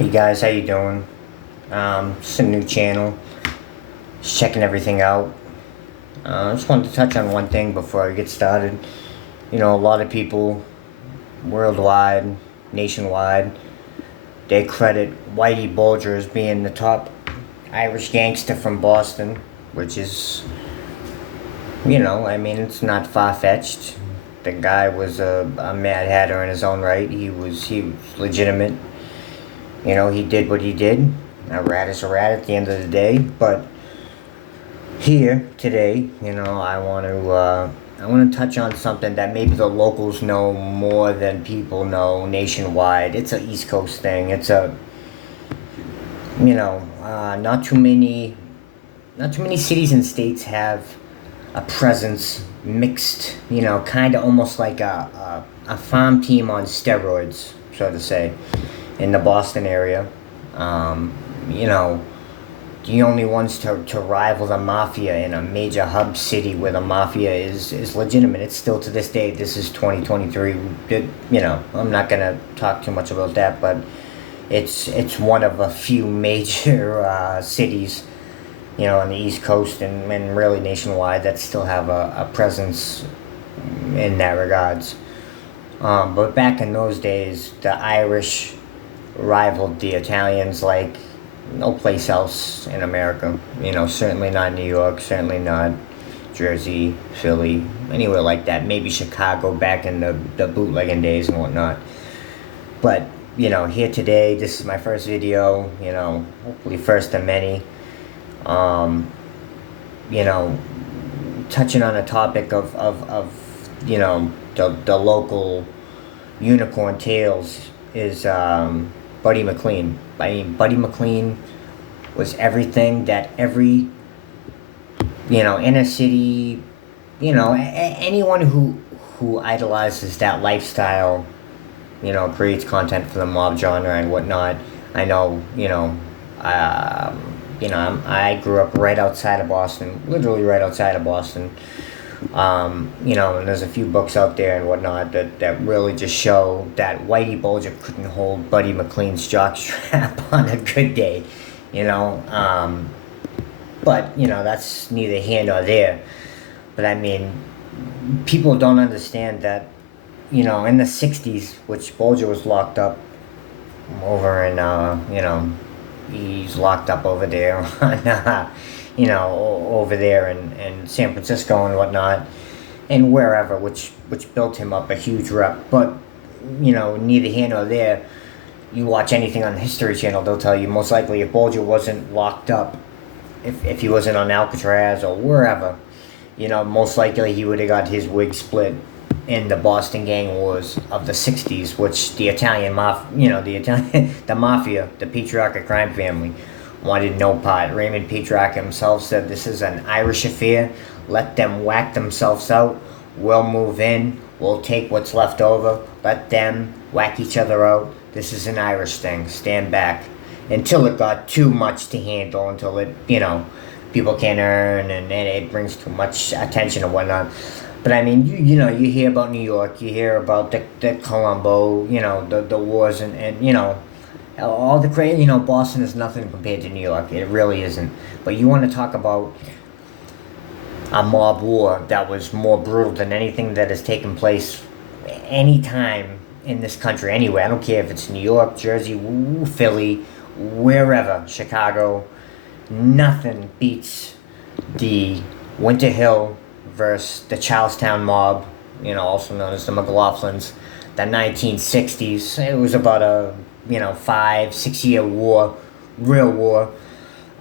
Hey guys, how you doing? Just a new channel. Just checking everything out. I just wanted to touch on one thing before I get started. You know, a lot of people worldwide, nationwide, they credit Whitey Bulger as being the top Irish gangster from Boston, which is, I mean, it's not far-fetched. The guy was a mad hatter in his own right. He was legitimate. You know, he did what he did. A rat is a rat at the end of the day. But here today, I want to touch on something that maybe the locals know more than people know nationwide. It's a East Coast thing. It's a, not too many cities and states have a presence mixed. Kind of almost like a farm team on steroids, so to say, in the Boston area. You know, the only ones to rival the mafia in a major hub city where the mafia is legitimate. It's still to this day. This is 2023. I'm not gonna talk too much about that, but it's one of a few major cities, on the East Coast and really nationwide that still have a presence in that regards. But back in those days, the Irish rivaled the Italians like no place else in America. Certainly not New York, certainly not Jersey, Philly, anywhere like that. Maybe Chicago back in the bootlegging days and whatnot. But, here today, this is my first video, hopefully first of many. Touching on a topic of the local unicorn tales is Buddy McLean. I mean, Buddy McLean was everything that every, inner city, anyone who idolizes that lifestyle, creates content for the mob genre and whatnot. I know, I grew up right outside of Boston, literally right outside of Boston. And there's a few books out there and whatnot that really just show that Whitey Bulger couldn't hold Buddy McLean's jockstrap on a good day, But, that's neither here nor there. But, I mean, people don't understand that, in the 60s, which Bulger was locked up over in, he's locked up over there on, over there in San Francisco and whatnot, and wherever, which built him up a huge rep. But, neither here nor there. You watch anything on the History Channel, they'll tell you most likely if Bulger wasn't locked up, if he wasn't on Alcatraz or wherever, most likely he would have got his wig split in the Boston gang wars of the 60s, which the the mafia, the patriarchal crime family, wanted no part. Raymond Petrarch himself said, "This is an Irish affair. Let them whack themselves out. We'll move in. We'll take what's left over. Let them whack each other out. This is an Irish thing. Stand back." Until it got too much to handle, until it, people can't earn and it brings too much attention and whatnot. But I mean, you hear about New York, you hear about the Colombo, the wars and all the crazy, Boston is nothing compared to New York. It really isn't. But you want to talk about a mob war that was more brutal than anything that has taken place any time in this country, anywhere. I don't care if it's New York, Jersey, Philly, wherever, Chicago. Nothing beats the Winter Hill versus the Charlestown mob, also known as the Mclaughlins, the 1960s. It was about a, 5-6 year war, real war,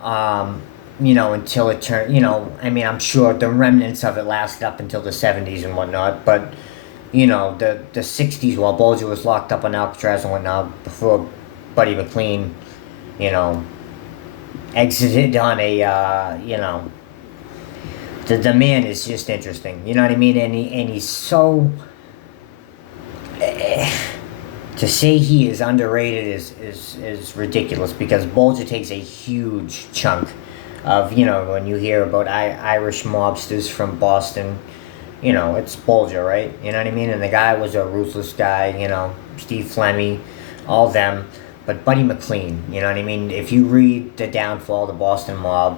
until it turned, I'm sure the remnants of it lasted up until the 70s and whatnot, but, the 60s, while Bulger was locked up on Alcatraz and whatnot, before Buddy McLean, exited on a, the man is just interesting, you know what I mean? And he's so, to say he is underrated is ridiculous, because Bulger takes a huge chunk of, when you hear about Irish mobsters from Boston, it's Bulger, right? You know what I mean? And the guy was a ruthless guy, Stevie Flemmy, all them. but Buddy McLean, you know what I mean? If you read The Downfall of the Boston Mob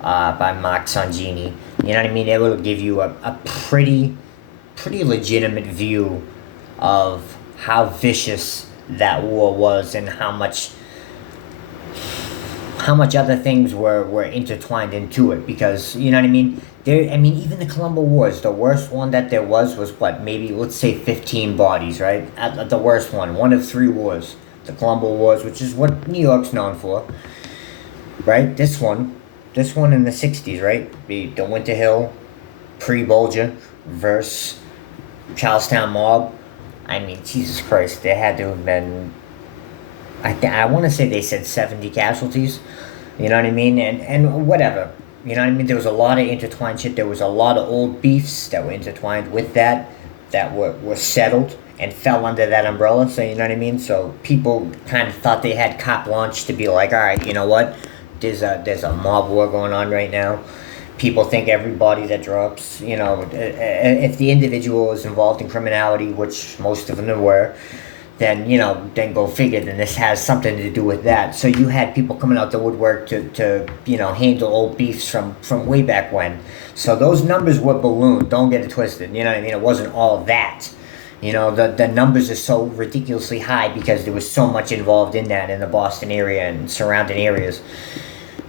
by Mark Sangini, you know what I mean? It will give you a pretty legitimate view of how vicious that war was and how much other things were intertwined into it, because, you know what I mean? Even the Colombo Wars, the worst one that there was what, maybe, let's say 15 bodies, right? At the worst one of 3 wars. The Colombo Wars, which is what New York's known for, right? This one in the 60s, right? The Winter Hill, pre-Bulger, versus Charlestown Mob. I mean, Jesus Christ, there had to have been, I want to say they said 70 casualties, you know what I mean? And whatever, you know what I mean? There was a lot of intertwined shit. There was a lot of old beefs that were intertwined with that were settled and fell under that umbrella, so you know what I mean? So people kind of thought they had carte blanche to be like, all right, you know what? There's a mob war going on right now. People think everybody that drops, you know, if the individual is involved in criminality, which most of them were, then, you know, then go figure, then this has something to do with that. So you had people coming out the woodwork to you know, handle old beefs from way back when. So those numbers were ballooned, don't get it twisted, you know what I mean? It wasn't all that. You know, the numbers are so ridiculously high because there was so much involved in that in the Boston area and surrounding areas.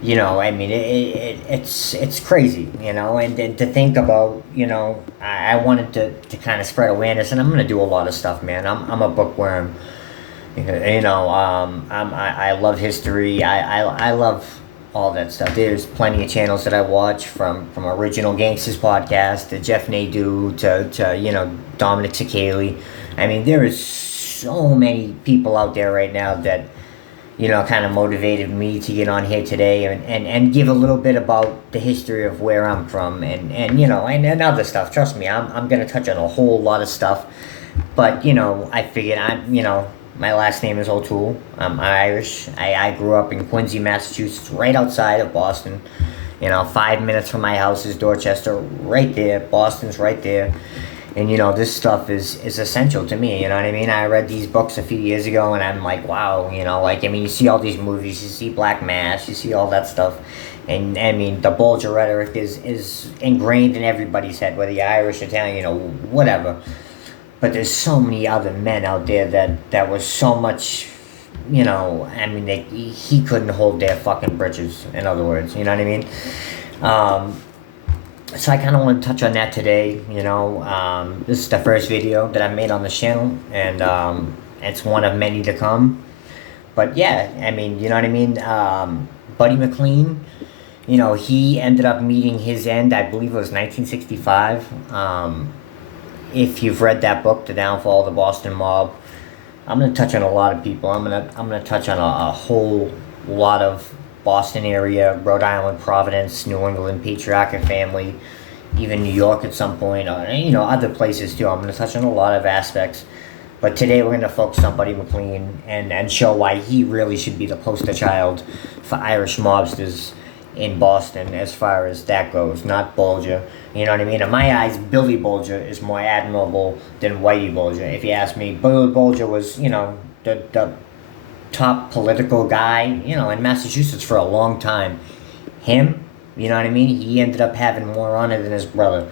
You know, I mean, it's crazy, you know, and to think about, you know, I wanted to kind of spread awareness, and I'm going to do a lot of stuff, man. I'm a bookworm, you know, I love history, I love all that stuff. There's plenty of channels that I watch, from Original Gangsters podcast to Jeff Nadeau to you know, Dominic Cicali. I mean, there is so many people out there right now that, you know, kind of motivated me to get on here today and give a little bit about the history of where I'm from and you know, and other stuff. Trust me, I'm going to touch on a whole lot of stuff. But, you know, I figured you know, my last name is O'Toole. I'm Irish. I grew up in Quincy, Massachusetts, right outside of Boston. You know, 5 minutes from my house is Dorchester, right there. Boston's right there. And, you know, this stuff is essential to me, you know what I mean? I read these books a few years ago, and I'm like, wow, you know, like, I mean, you see all these movies, you see Black Mass, you see all that stuff, and, I mean, the Bulger rhetoric is ingrained in everybody's head, whether you're Irish, Italian, you know, whatever. But there's so many other men out there that was so much, you know, I mean, he couldn't hold their fucking britches, in other words, you know what I mean? So I kind of want to touch on that today, you know. This is the first video that I made on the channel, and it's one of many to come. But yeah, I mean, you know what I mean? Buddy McLean, you know, he ended up meeting his end, I believe it was 1965. If you've read that book, The Downfall of the Boston Mob, I'm going to touch on a lot of people. I'm gonna touch on a whole lot of Boston area, Rhode Island, Providence, New England, patriarchal family, even New York at some point, or, you know, other places too. I'm going to touch on a lot of aspects. But today we're going to focus on Buddy McLean and show why he really should be the poster child for Irish mobsters in Boston as far as that goes, not Bulger. You know what I mean? In my eyes, Billy Bulger is more admirable than Whitey Bulger. If you ask me, Billy Bulger was, you know, the top political guy, you know, in Massachusetts for a long time. Him, you know what I mean? He ended up having more honor than his brother.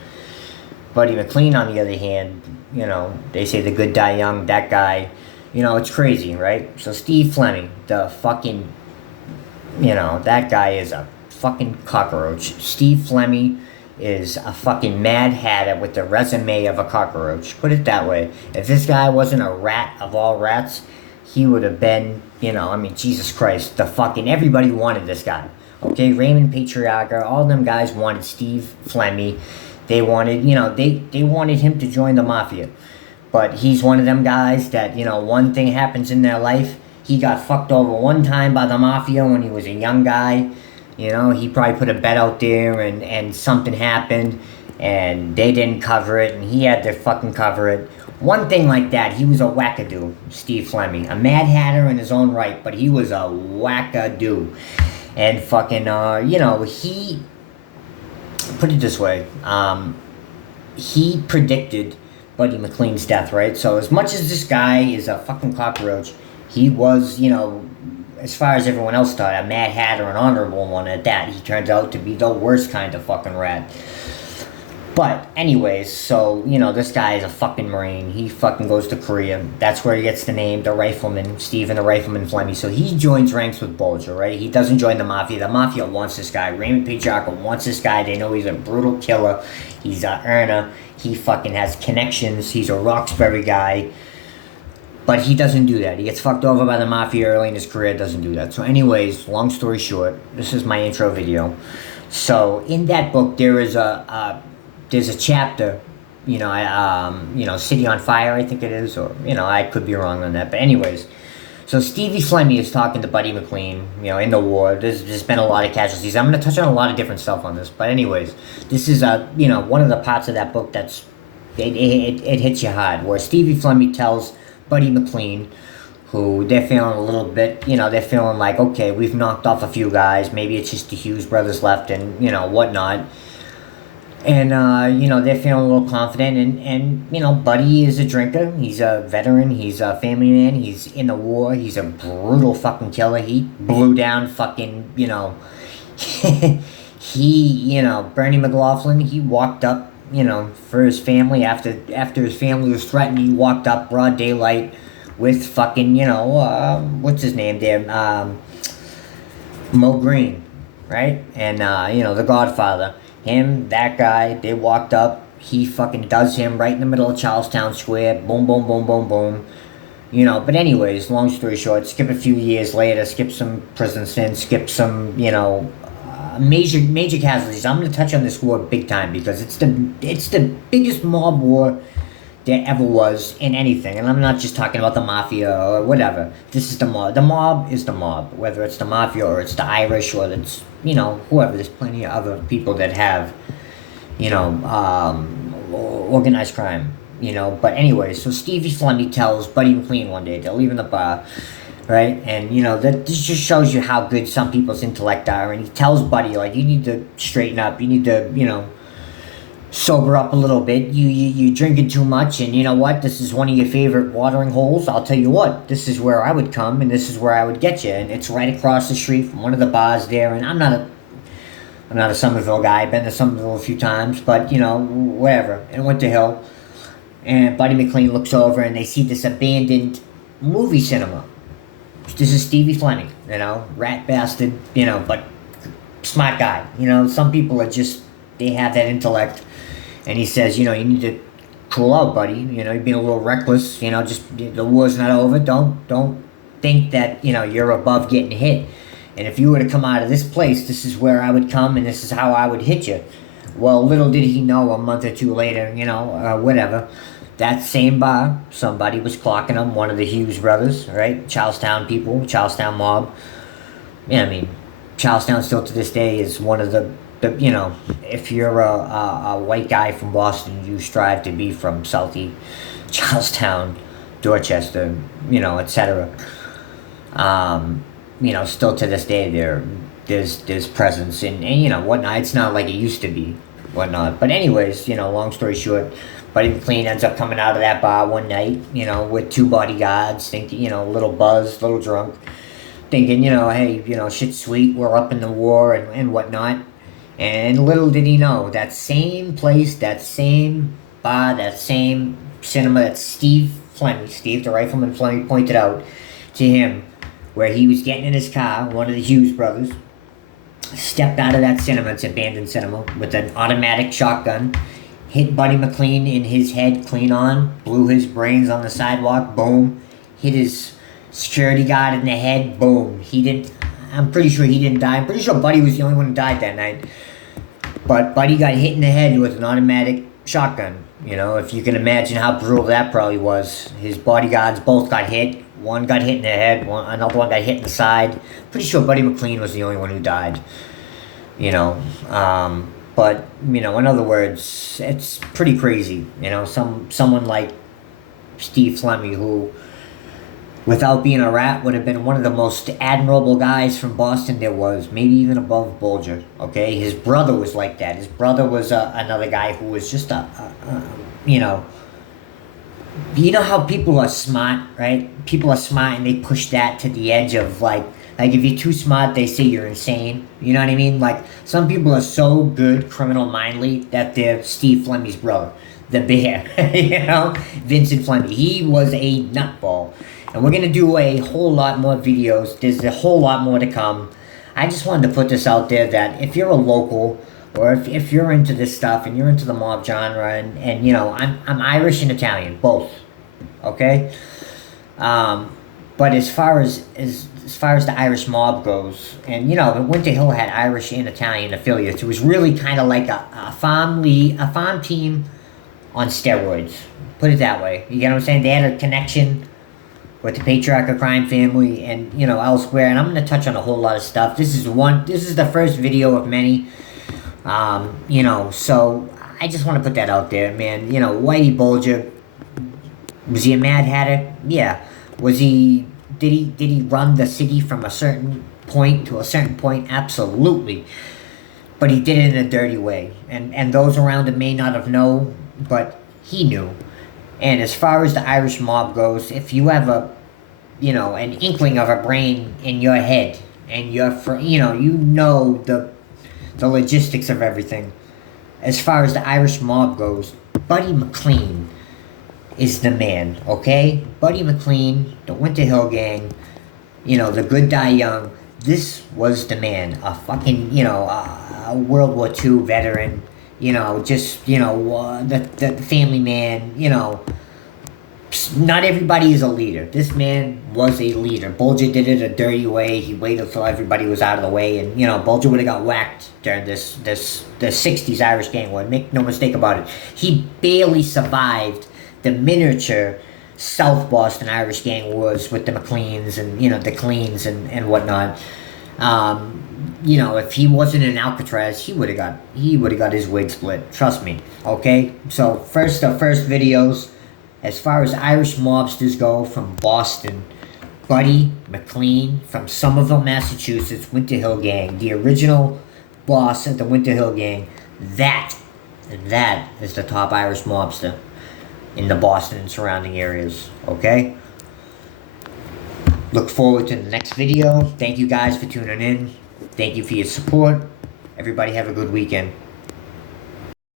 Buddy McLean, on the other hand, you know, they say the good die young, that guy, you know, it's crazy, right? So Steve Flemmy, the fucking, you know, that guy is a fucking cockroach. Steve Flemmy is a fucking mad hatter with the resume of a cockroach. Put it that way. If this guy wasn't a rat of all rats, he would have been, you know, I mean, Jesus Christ, the fucking, everybody wanted this guy. Okay, Raymond Patriarca, all them guys wanted Steve Flemmy. They wanted, you know, they wanted him to join the mafia. But he's one of them guys that, you know, one thing happens in their life. He got fucked over one time by the mafia when he was a young guy. You know, he probably put a bet out there and something happened and they didn't cover it and he had to fucking cover it. One thing like that, he was a wackadoo, Steve Flemmy. A mad hatter in his own right, but he was a wackadoo. And fucking, you know, he, put it this way, he predicted Buddy McLean's death, right? So as much as this guy is a fucking cockroach, He was, you know, as far as everyone else thought, a Mad Hatter, an honorable one at that. He turns out to be the worst kind of fucking rat. But anyways, so, you know, this guy is a fucking Marine. He fucking goes to Korea. That's where he gets the name, the Rifleman, Stephen the Rifleman Flemmy. So he joins ranks with Bulger, right? He doesn't join the Mafia. The Mafia wants this guy. Raymond Patriarca wants this guy. They know he's a brutal killer. He's a earner. He fucking has connections. He's a Roxbury guy. But he doesn't do that. He gets fucked over by the Mafia early in his career. Doesn't do that. So anyways, long story short, this is my intro video. So in that book, there's a chapter, you know, City on Fire, I think it is, or, you know, I could be wrong on that, but anyways, so Stevie Flemmy is talking to Buddy McLean, you know, in the war. There's been a lot of casualties. I'm going to touch on a lot of different stuff on this, but anyways, this is, you know, one of the parts of that book that's, it hits you hard, where Stevie Flemmy tells Buddy McLean, who they're feeling a little bit, you know, they're feeling like, okay, we've knocked off a few guys, maybe it's just the Hughes brothers left and, you know, whatnot. And, you know, they're feeling a little confident, and, you know, Buddy is a drinker, he's a veteran, he's a family man, he's in the war, he's a brutal fucking killer, he blew down fucking, you know, you know, Bernie McLaughlin, he walked up, you know, for his family, after his family was threatened, he walked up broad daylight with fucking, you know, what's his name there, Mo Green, right, and, you know, the Godfather. Him, that guy, they walked up, he fucking does him right in the middle of Charlestown Square, boom, boom, boom, boom, boom. You know, but anyways, long story short, skip a few years later, skip some prison stints, skip some, you know, major casualties. I'm going to touch on this war big time because it's the biggest mob war there ever was in anything. And I'm not just talking about the Mafia or whatever. This is the mob. The mob is the mob, whether it's the Mafia or it's the Irish or it's, you know, whoever. There's plenty of other people that have, you know, organized crime, you know. But anyway, so Stevie Flemmy tells Buddy McLean one day, they're leaving the bar, right? And, you know, this just shows you how good some people's intellect are. And he tells Buddy, like, you need to straighten up. You need to, you know, sober up a little bit. You drinking too much, and you know what? This is one of your favorite watering holes. I'll tell you what. This is where I would come, and this is where I would get you. And it's right across the street from one of the bars there. And I'm not a Somerville guy. I've been to Somerville a few times, but you know, whatever. And Winter Hill. And Buddy McLean looks over, and they see this abandoned movie cinema. This is Stevie Flemmy, you know, rat bastard, you know, but smart guy. You know, some people are just, they have that intellect. And he says, you know, you need to cool out, buddy. You know, you're being a little reckless. You know, just, the war's not over. Don't think that, you know, you're above getting hit. And if you were to come out of this place, this is where I would come and this is how I would hit you. Well, little did he know, a month or two later, you know, whatever, that same bar, somebody was clocking him, one of the Hughes brothers, right? Charlestown people, Charlestown mob. Yeah, I mean, Charlestown still to this day is one of the, you know, if you're a white guy from Boston, you strive to be from Southie, Charlestown, Dorchester, you know, etc. You know, still to this day, there's presence and, you know, whatnot. It's not like it used to be, whatnot. But anyways, you know, long story short, Buddy McLean ends up coming out of that bar one night, you know, with two bodyguards, thinking, you know, a little buzzed, a little drunk, thinking, you know, hey, you know, shit's sweet, we're up in the war and whatnot. And little did he know, that same place, that same bar, that same cinema that Steve the Rifleman Flemmy, pointed out to him, where he was getting in his car, one of the Hughes brothers, stepped out of that cinema, it's an abandoned cinema, with an automatic shotgun, hit Buddy McLean in his head clean on, blew his brains on the sidewalk, boom, hit his security guard in the head, boom. I'm pretty sure he didn't die. I'm pretty sure Buddy was the only one who died that night. But Buddy got hit in the head with an automatic shotgun. You know, if you can imagine how brutal that probably was. His bodyguards both got hit. One got hit in the head, another one got hit in the side. Pretty sure Buddy McLean was the only one who died. You know, but, you know, in other words, it's pretty crazy. You know, someone like Steve Flemmy, who, without being a rat, would have been one of the most admirable guys from Boston there was, maybe even above Bulger, okay? His brother was like that. His brother was another guy who was just you know, you know how people are smart, right? People are smart and they push that to the edge of like if you're too smart, they say you're insane. You know what I mean? Like some people are so good criminal mindly that they're Steve Flemy's brother, the bear. You know, Vincent Flemmy. He was a nutball, and we're gonna do a whole lot more videos. There's a whole lot more to come. I just wanted to put this out there that if you're a local or if you're into this stuff and you're into the mob genre and you know I'm Irish and Italian both, okay. But as far as the Irish mob goes, and you know Winter Hill had Irish and Italian affiliates. It was really kind of like a farm team on steroids. Put it that way. You get what I'm saying? They had a connection with the patriarchal crime family and you know elsewhere. And I'm gonna touch on a whole lot of stuff. This is the first video of many. You know, so I just want to put that out there, man. You know, Whitey Bulger, was he a Mad Hatter? Yeah. Was he? Did he run the city from a certain point to a certain point? Absolutely. But he did it in a dirty way, and those around him may not have known, but he knew. And as far as the Irish mob goes, if you have you know, an inkling of a brain in your head, and you know the logistics of everything. As far as the Irish mob goes, Buddy McLean is the man, okay? Buddy McLean, the Winter Hill Gang, you know, the Good Die Young. This was the man, a fucking, you know, a World War II veteran, you know, just, you know, the family man, you know. Not everybody is a leader. This man was a leader. Bulger did it a dirty way. He waited until everybody was out of the way, and you know Bulger would have got whacked during the '60s Irish gang war. Make no mistake about it. He barely survived the miniature South Boston Irish gang wars with the McLeans and you know the Cleans and whatnot. You know, if he wasn't in Alcatraz, he would have got his wig split. Trust me. Okay. So the first videos. As far as Irish mobsters go from Boston, Buddy McLean from Somerville, Massachusetts, Winter Hill Gang, the original boss of the Winter Hill Gang, that is the top Irish mobster in the Boston and surrounding areas, okay? Look forward to the next video. Thank you guys for tuning in. Thank you for your support. Everybody have a good weekend.